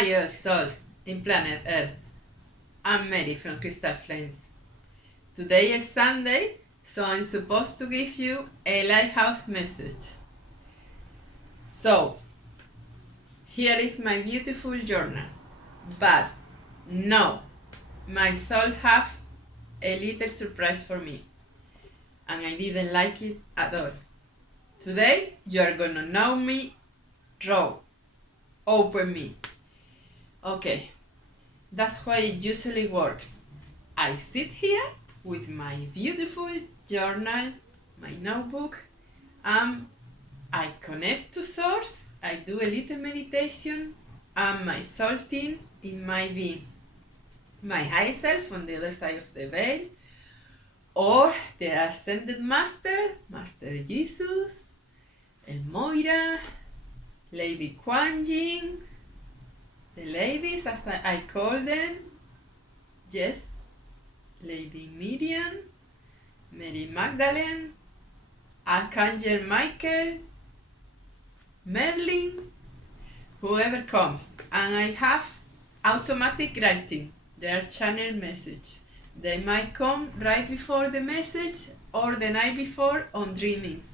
Hi all souls in planet Earth. I'm Mary from Crystal Flames. Today is Sunday, so I'm supposed to give you a lighthouse message. So, here is my beautiful journal. But no, my soul have a little surprise for me, and I didn't like it at all. Today you are gonna know me raw, open me. Okay, that's why it usually works. I sit here with my beautiful journal, my notebook, and I connect to source, I do a little meditation, and my soul team in my being. My higher self on the other side of the veil, or the Ascended Master, Master Jesus, El Moira, Lady Kuan Yin, the ladies as I call them, yes, Lady Miriam, Mary Magdalene, Archangel Michael, Merlin, whoever comes. And I have automatic writing, their channel message. They might come right before the message or the night before on dreamings.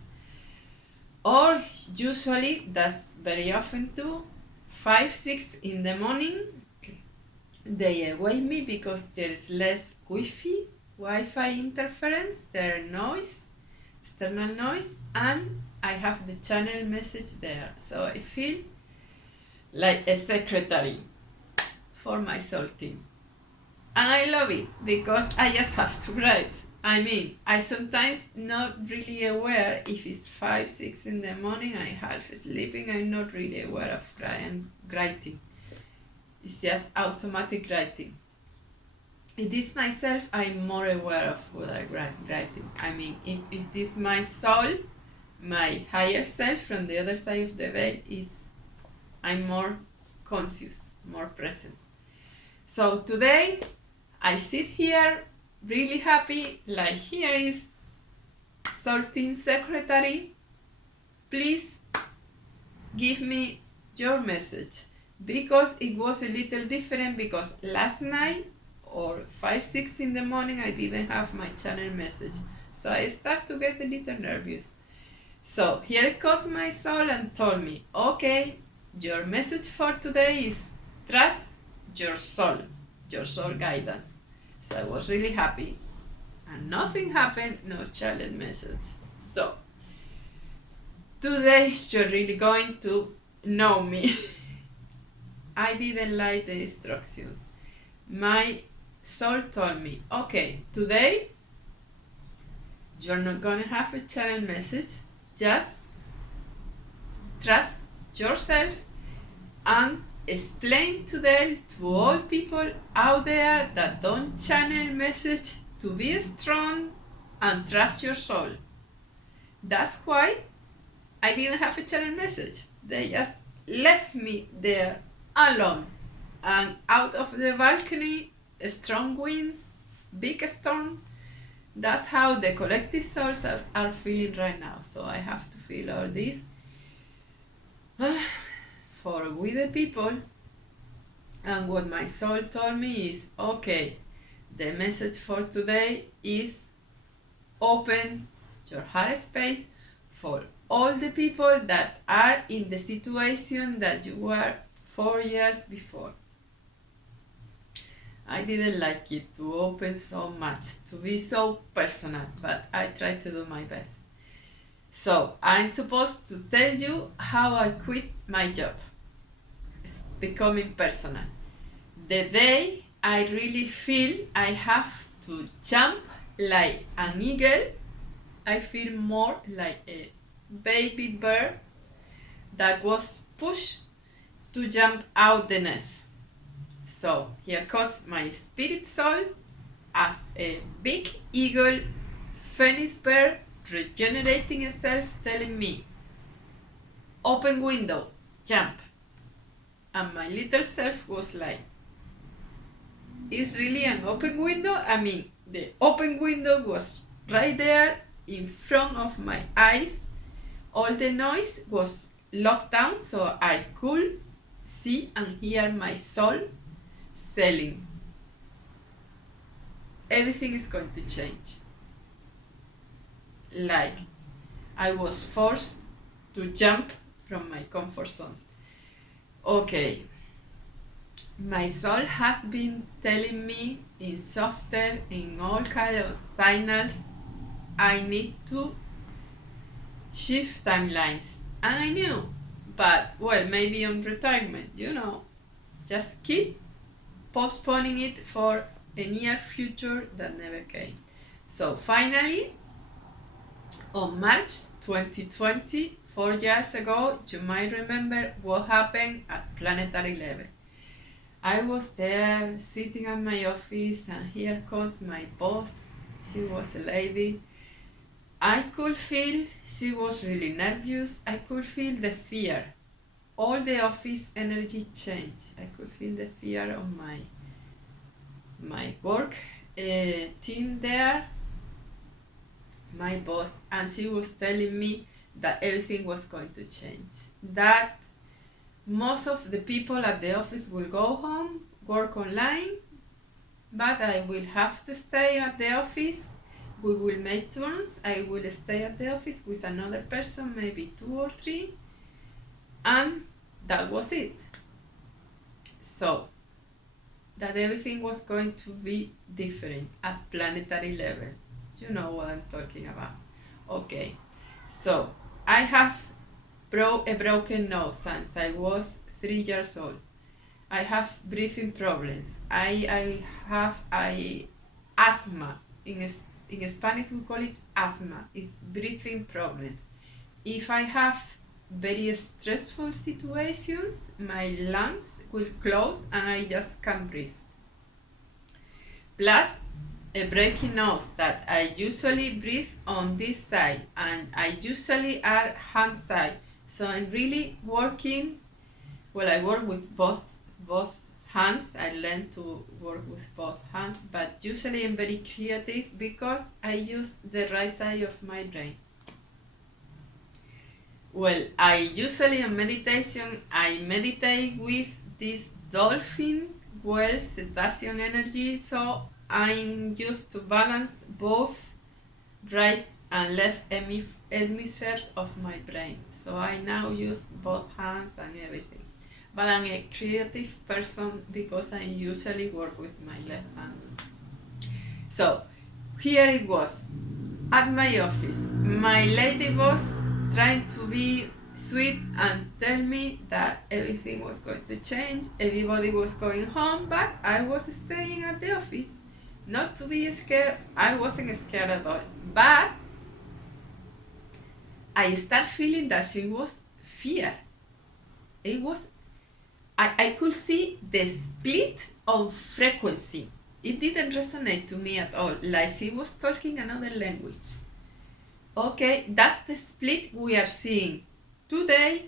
Or usually, that's very often too, 5, 6 in the morning, they wake me because there is less Wi-Fi interference, there noise, external noise, and I have the channel message there. So I feel like a secretary for my soul team. And I love it because I just have to write. I mean, I sometimes not really aware if it's 5, 6 in the morning, I'm half sleeping, I'm not really aware of writing. It's just automatic writing. It is myself, I'm more aware of what I'm writing. I mean, if it is my soul, my higher self from the other side of the veil, I'm more conscious, more present. So today, I sit here really happy, like here is Soul Team Secretary. Please give me your message. Because it was a little different because last night or 5, 6 in the morning I didn't have my channel message. So I start to get a little nervous. So here comes my soul and told me, okay, your message for today is trust your soul guidance. So I was really happy. And nothing happened, no channel message. So today you're really going to know me. I didn't like the instructions. My soul told me, okay, today you're not gonna have a channel message, just trust yourself and explain to all people out there that don't channel message to be strong and trust your soul. That's why I didn't have a channel message. They just left me there alone, and out of the balcony, strong winds, big storm. That's how the collective souls are feeling right now. So I have to feel all this for with the people. And what my soul told me is, okay, the message for today is open your heart space for all the people that are in the situation that you were 4 years before. I didn't like it to open so much, to be so personal, but I tried to do my best. So I'm supposed to tell you how I quit my job. It's becoming personal. The day I really feel I have to jump like an eagle, I feel more like a baby bird that was pushed to jump out the nest. So here comes my spirit soul as a big eagle, phoenix bird, regenerating itself, telling me, open window, jump. And my little self was like, is really an open window? I mean, the open window was right there in front of my eyes. All the noise was locked down, so I could see and hear my soul selling. Everything is going to change. Like I was forced to jump from my comfort zone. Okay, my soul has been telling me in software, in all kind of signals, I need to shift timelines. And I knew, but well, maybe on retirement, just keep postponing it for a near future that never came. So finally, on March 2020, 4 years ago, you might remember what happened at planetary level. I was there sitting at my office, and here comes my boss. She was a lady. I could feel she was really nervous. I could feel the fear. All the office energy changed. I could feel the fear of my work team there, my boss, and she was telling me that everything was going to change. That most of the people at the office will go home, work online, but I will have to stay at the office. We will make turns. I will stay at the office with another person, maybe 2 or 3, and that was it. So, that everything was going to be different at planetary level. You know what I'm talking about. Okay, so I have a broken nose since I was 3 years old. I have breathing problems. I have asthma. In Spanish we call it asthma. It's breathing problems. If I have very stressful situations, my lungs will close and I just can't breathe. Plus a breaking nose that I usually breathe on this side and I usually are hand side. So I'm really working, well, I work with both hands. I learned to work with both hands, but usually I'm very creative because I use the right side of my brain. Well, I usually on meditation, I meditate with this dolphin whale cetacean energy, so I'm used to balance both right and left hemispheres of my brain. So I now use both hands and everything. But I'm a creative person because I usually work with my left hand. So here it was at my office. My lady was trying to be sweet and tell me that everything was going to change, everybody was going home, but I was staying at the office. Not to be scared, I wasn't scared at all. But I started feeling that she was fear. It was, I could see the split of frequency. It didn't resonate to me at all, like she was talking another language. Okay, that's the split we are seeing today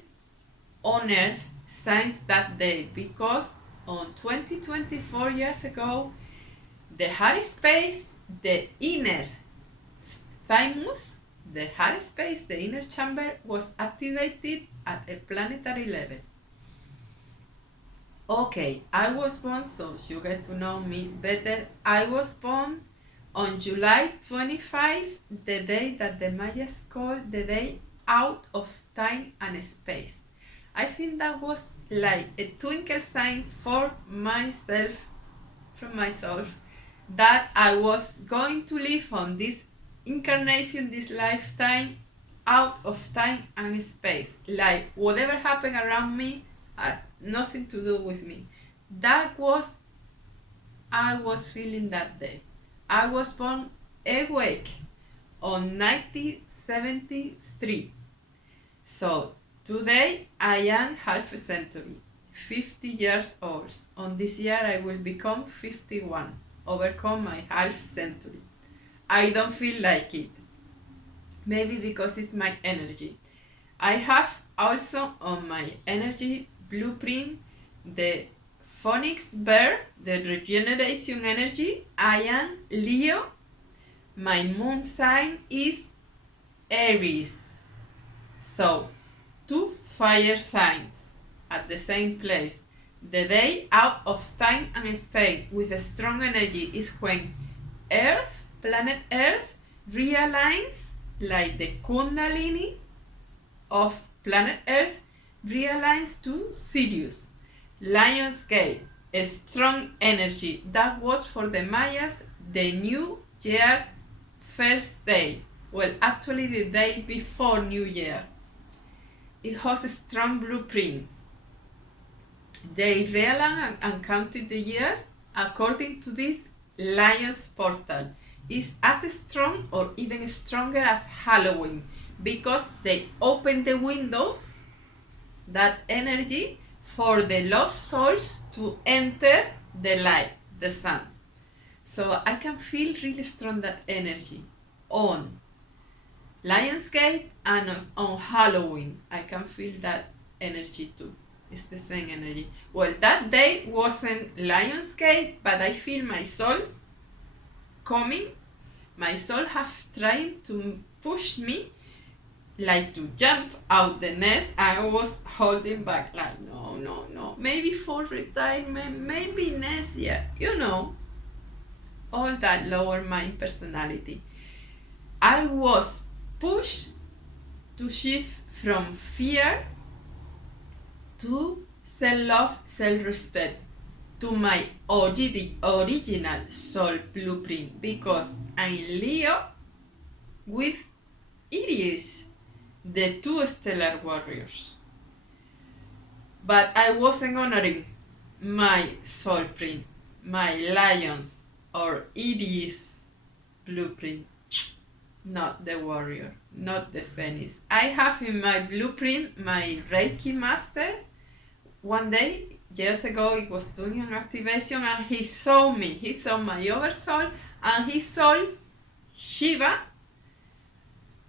on Earth since that day, because on 2024 years ago, the heart space, the inner thymus, the heart space, the inner chamber was activated at a planetary level. Okay, I was born, so you get to know me better. I was born on July 25, the day that the Mayas call the day out of time and space. I think that was like a twinkle sign for myself, from myself, that I was going to live on this incarnation, this lifetime, out of time and space. Like whatever happened around me has nothing to do with me. That was, I was feeling that day. I was born awake on 1973. So today I am half a century, 50 years old. On this year I will become 51, overcome my half century. I don't feel like it. Maybe because it's my energy. I have also on my energy blueprint the Phoenix Bear, the regeneration energy. I am Leo. My moon sign is Aries. So, 2 fire signs. at the same place. The day out of time and space with a strong energy is when Earth, planet Earth, realigns like the Kundalini of planet Earth realigns to Sirius, Lion's Gate, a strong energy that was for the Mayas the New Year's first day. Well, actually the day before New Year. It has a strong blueprint. They realigned and counted the years according to this Lion's portal. Is as strong or even stronger as Halloween because they open the windows, that energy, for the lost souls to enter the light, the sun. So I can feel really strong that energy on Lionsgate and on Halloween. I can feel that energy too. It's the same energy. Well, that day wasn't Lionsgate, but I feel my soul coming. My soul have tried to push me, like to jump out the nest. I was holding back, like no. Maybe for retirement, maybe next year. All that lower mind personality. I was pushed to shift from fear to self-love, self-respect, to my original soul blueprint, because I'm Leo with Aries, the two stellar warriors. But I wasn't honoring my soul print, my Lions or Aries blueprint, not the warrior, not the Phoenix. I have in my blueprint my Reiki master. One day, years ago, he was doing an activation and he saw me. He saw my oversoul and he saw Shiva.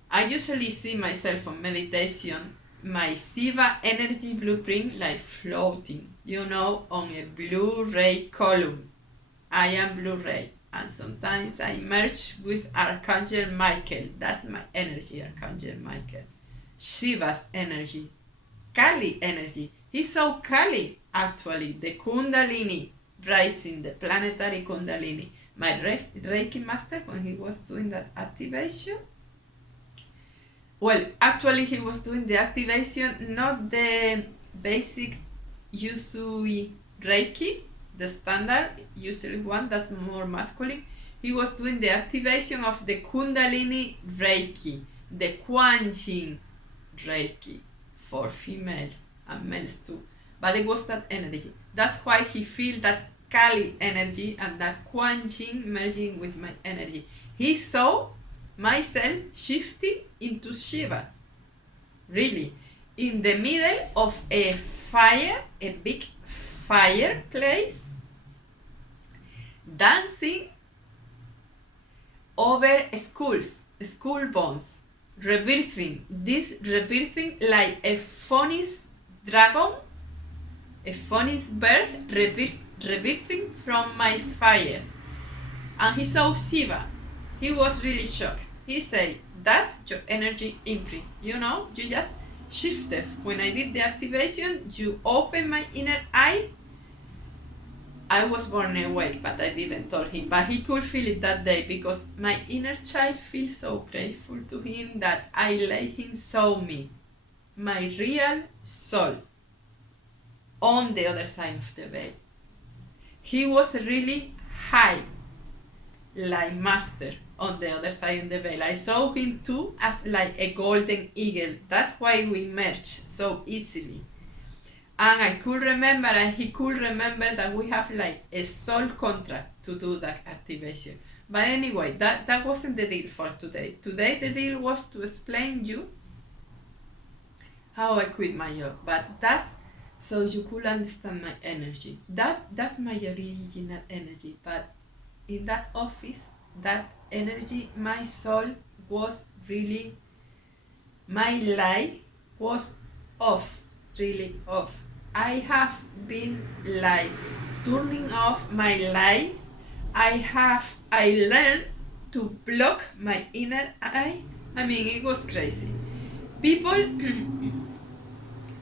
I usually see myself on meditation, my Shiva energy blueprint, like floating, on a Blu-ray column. I am Blu-ray. And sometimes I merge with Archangel Michael. That's my energy, Archangel Michael. Shiva's energy. Kali energy. He saw Kali, actually, the Kundalini rising, the planetary Kundalini. My Reiki master, when he was doing that activation, well, actually he was doing the activation, not the basic Usui Reiki, the standard, usually one that's more masculine. He was doing the activation of the Kundalini Reiki, the Quan Yin Reiki, for females and males too. But it was that energy. That's why he feel that Kali energy and that Quan Yin merging with my energy. He saw myself shifting into Shiva, really, in the middle of a fire, a big fireplace, dancing over school bones, rebirthing like a phoenix dragon, a phoenix bird, rebirthing from my fire. And he saw Shiva. He was really shocked. He said, that's your energy imprint. You just shifted. When I did the activation, you opened my inner eye. I was born awake, but I didn't tell him. But he could feel it that day because my inner child feels so grateful to him that I let him show me my real soul on the other side of the veil. He was really high, like master, on the other side of the veil. I saw him too as like a golden eagle. That's why we merged so easily. And I could remember, and he could remember that we have like a soul contract to do that activation. But anyway, that wasn't the deal for today. Today the deal was to explain you how I quit my job. But that's so you could understand my energy. That's my original energy. But in that office, that energy, my soul was really, my light was off, really off. I have been like turning off my light. I learned to block my inner eye. I mean, it was crazy. People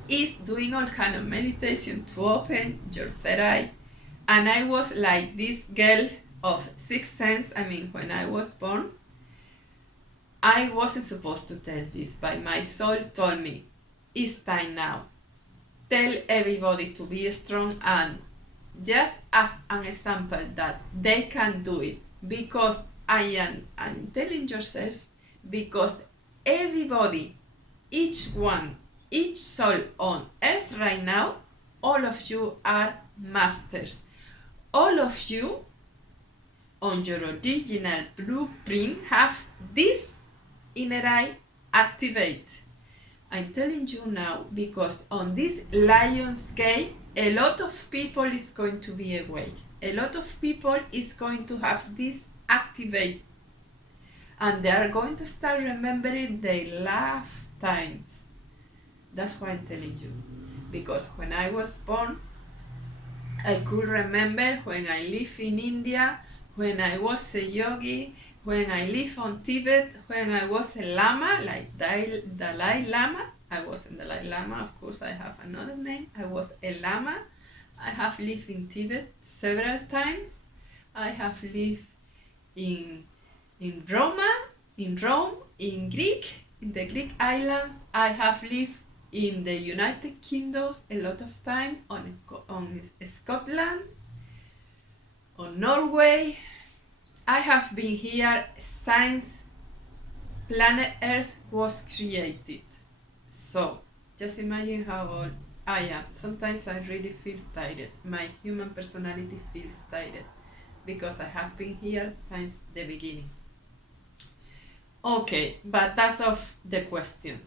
is doing all kind of meditation to open your third eye. And I was like this girl of sixth sense. I mean, when I was born, I wasn't supposed to tell this, but my soul told me, it's time now. Tell everybody to be strong, and just as an example that they can do it, because I'm telling yourself, because everybody, each one, each soul on earth right now, all of you are masters. All of you on your original blueprint have this inner eye activate. I'm telling you now because on this lion scale, a lot of people is going to be awake. A lot of people is going to have this activate, and they are going to start remembering their lifetimes. That's why I'm telling you, because when I was born, I could remember when I lived in India, when I was a yogi, when I lived on Tibet, when I was a Lama, like Dalai Lama. I wasn't Dalai Lama, of course I have another name. I was a Lama. I have lived in Tibet several times. I have lived in Rome, in Greek, in the Greek islands. I have lived in the United Kingdom a lot of time, on Scotland, on Norway. I have been here since planet Earth was created. So just imagine how old I am. Sometimes I really feel tired. My human personality feels tired because I have been here since the beginning. Okay, but that's off the question.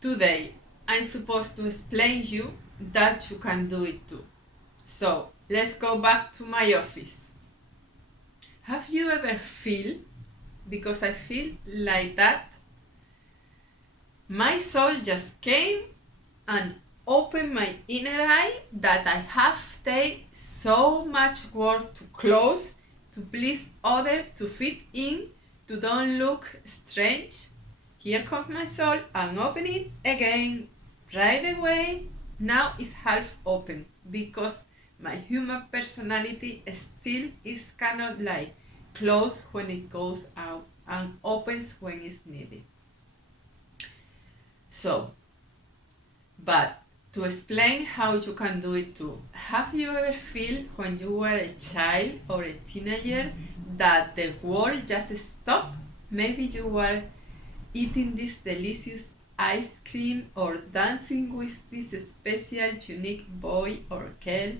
Today, I'm supposed to explain you that you can do it too. So let's go back to my office. Have you ever feel, because I feel like that, my soul just came and opened my inner eye that I have taken so much work to close, to please others, to fit in, to don't look strange. Here comes my soul and open it again right away. Now it's half open because my human personality still is kind of like closed when it goes out and opens when it's needed. So, but to explain how you can do it too, have you ever feel when you were a child or a teenager that the world just stopped? Maybe you were eating this delicious ice cream or dancing with this special unique boy or girl,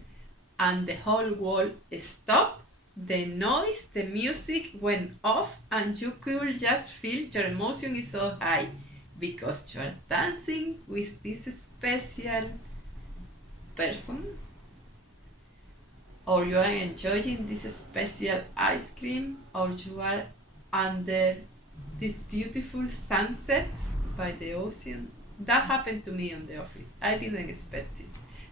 and the whole world stopped. The noise, the music went off, and you could just feel your emotion is so high because you are dancing with this special person, or you are enjoying this special ice cream, or you are under this beautiful sunset by the ocean. That happened to me in the office. I didn't expect it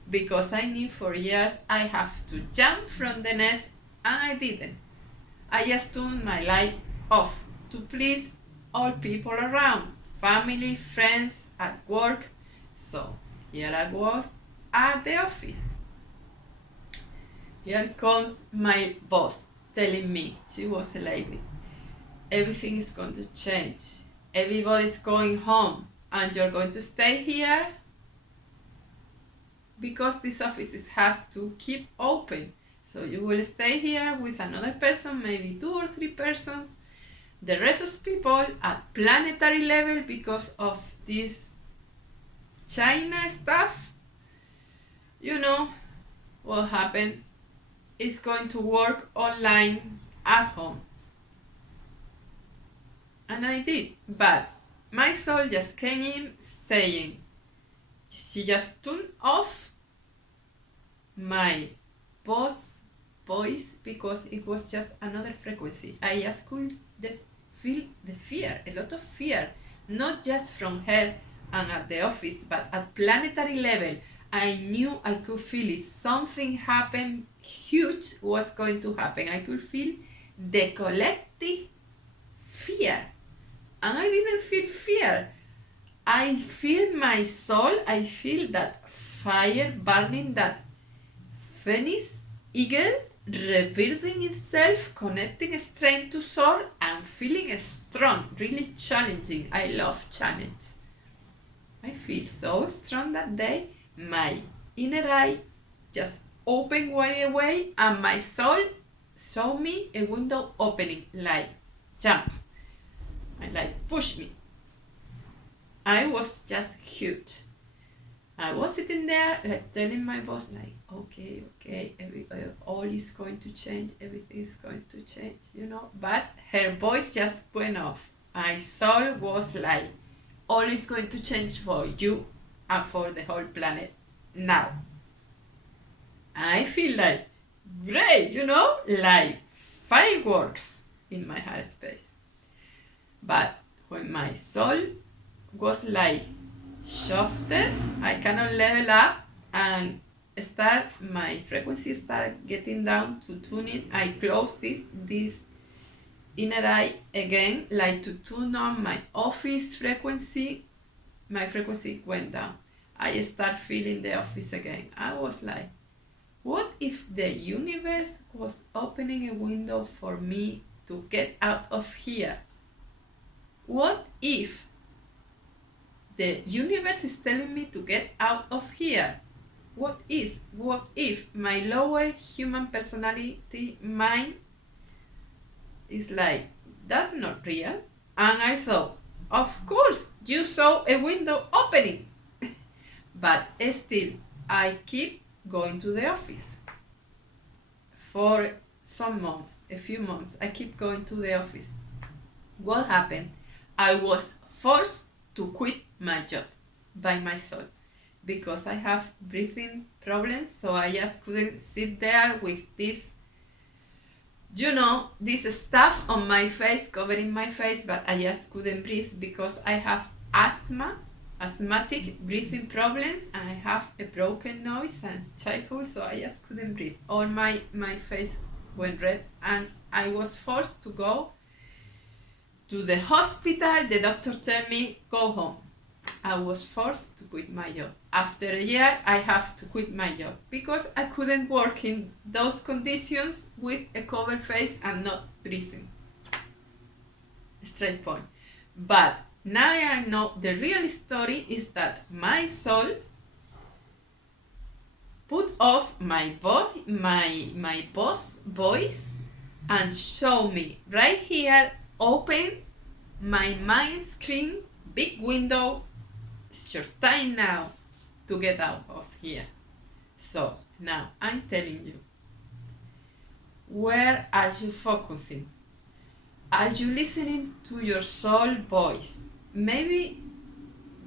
because I knew for years I have to jump from the nest, and I didn't. I just turned my light off to please all people around, family, friends, at work. So here I was at the office. Here comes my boss telling me, she was a lady, everything is going to change. Everybody's going home and you're going to stay here because this office has to keep open. So you will stay here with another person, maybe 2 or 3 persons. The rest of people at planetary level, because of this China stuff, you know what happened, is going to work online at home. And I did, but my soul just came in saying, she just turned off my boss voice because it was just another frequency. I just could feel the fear, a lot of fear, not just from her and at the office, but at planetary level. I knew I could feel it. Something happened, huge was going to happen. I could feel the collective fear. And I didn't feel fear. I feel my soul, I feel that fire burning, that phoenix eagle rebirthing itself, connecting strength to soul and feeling strong, really challenging. I love challenge. I feel so strong that day. My inner eye just opened wide away and my soul saw me a window opening, like jump and like push me. I was just huge. I was sitting there like telling my boss like, okay, all is going to change, everything is going to change, but her voice just went off. My soul was like, all is going to change for you and for the whole planet now. I feel like great, like fireworks in my heart space. But when my soul was like shifted, I cannot level up and my frequency start getting down to tuning. I close this inner eye again, like to tune on my office frequency. My frequency went down. I start feeling the office again. I was like, what if the universe was opening a window for me to get out of here? What if the universe is telling me to get out of here? What if my lower human personality mind is like, that's not real? And I thought, of course, you saw a window opening. But still, I keep going to the office. For some months, a few months, I keep going to the office. What happened? I was forced to quit my job by myself because I have breathing problems, so I just couldn't sit there with this this stuff on my face, covering my face, but I just couldn't breathe because I have asthmatic breathing problems, and I have a broken nose since childhood, so I just couldn't breathe. All my face went red, and I was forced to go to the hospital. The doctor told me, go home. I was forced to quit my job. After a year, I have to quit my job because I couldn't work in those conditions with a covered face and not breathing. Straight point. But now I know the real story is that my soul put off my boss voice and show me right here, open my mind screen, big window. It's your time now to get out of here. So now I'm telling you, where are you focusing? Are you listening to your soul voice? Maybe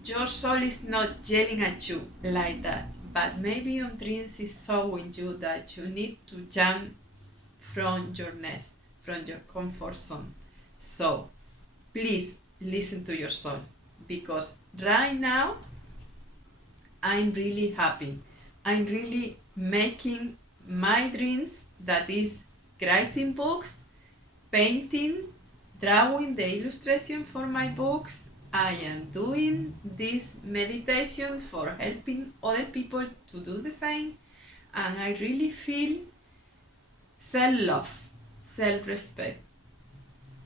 your soul is not yelling at you like that, but maybe your dreams is showing you that you need to jump from your nest, from your comfort zone. So please listen to your soul, because right now I'm really happy. I'm really making my dreams, that is writing books, painting, drawing the illustration for my books. I am doing this meditation for helping other people to do the same, and I really feel self-love, self-respect.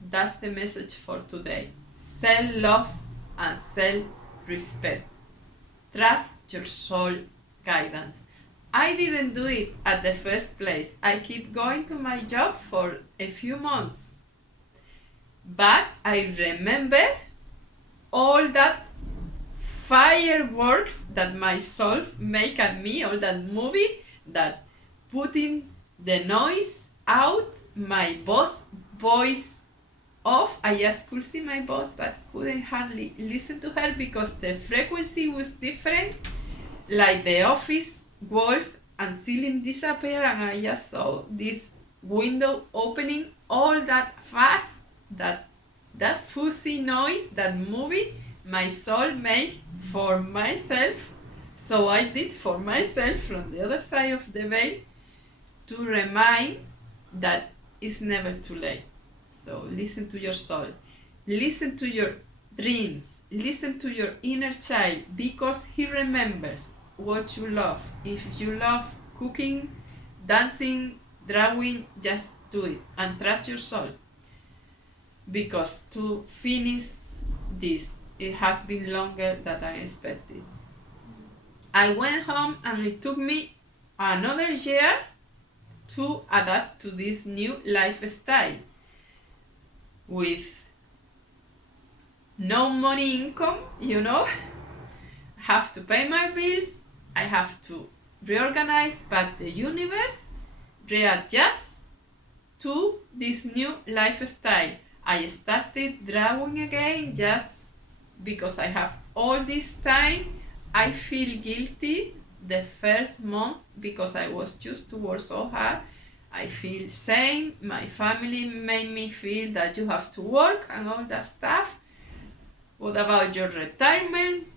That's the message for today. Self-love and self-respect. Trust your soul guidance. I didn't do it at the first place. I keep going to my job for a few months. But I remember all that fireworks that my soul make at me, all that movie, that putting the noise out, my boss voice off. I just could see my boss, but couldn't hardly listen to her because the frequency was different. Like the office walls and ceiling disappear, and I just saw this window opening all that fast, that fuzzy noise, that movie my soul made for myself. So I did for myself from the other side of the veil, to remind that it's never too late. So listen to your soul, listen to your dreams, listen to your inner child because he remembers what you love. If you love cooking, dancing, drawing, just do it and trust your soul. Because to finish this, it has been longer than I expected. I went home and it took me another year to adapt to this new lifestyle with no money income, have to pay my bills, I have to reorganize, but the universe readjusts to this new lifestyle. I started drawing again just because I have all this time. I feel guilty the first month because I was used to work so hard. I feel shame. My family made me feel that you have to work and all that stuff. What about your retirement,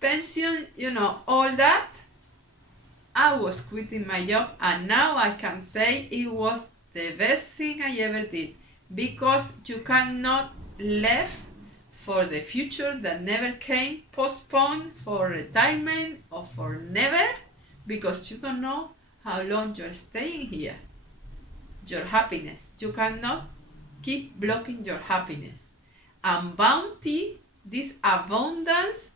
pension, all that? I was quitting my job and now I can say it was the best thing I ever did, because you cannot live for the future that never came, postpone for retirement or for never, because you don't know how long you're staying here. Your happiness, you cannot keep blocking your happiness. And bounty, this abundance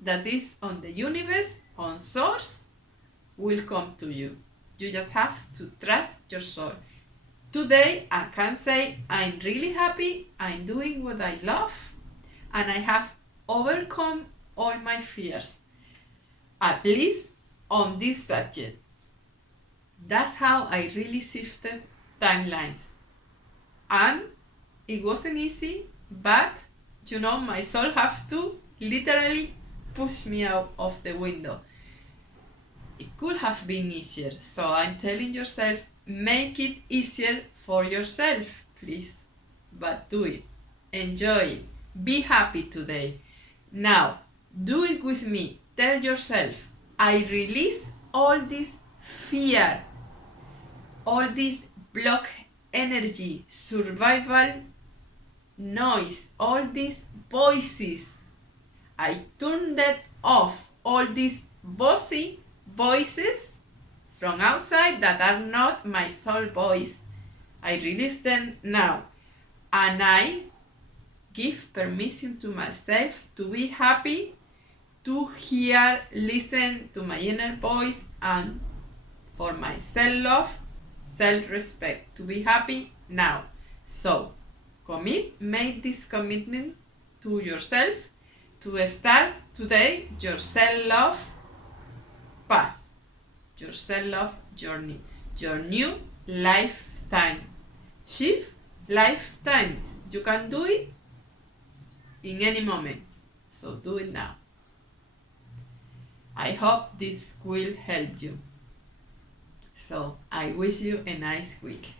that is on the universe, on source, will come to you. You just have to trust your soul. Today I can say I'm really happy, I'm doing what I love, and I have overcome all my fears, at least on this subject. That's how I really shifted timelines. And it wasn't easy, but my soul have to literally push me out of the window. It could have been easier, so I'm telling yourself, make it easier for yourself, please. But do it. Enjoy it. Be happy today. Now, do it with me. Tell yourself, I release all this fear, all this block energy, survival noise, all these voices. I turn that off. All these bossy voices from outside that are not my soul voice. I release them now. And I give permission to myself to be happy, to hear, listen to my inner voice, and for my self-love, self-respect, to be happy now. So, make this commitment to yourself to start today your self-love path, your self-love journey, your new lifetime. Shift lifetimes. You can do it in any moment. So do it now. I hope this will help you. So I wish you a nice week.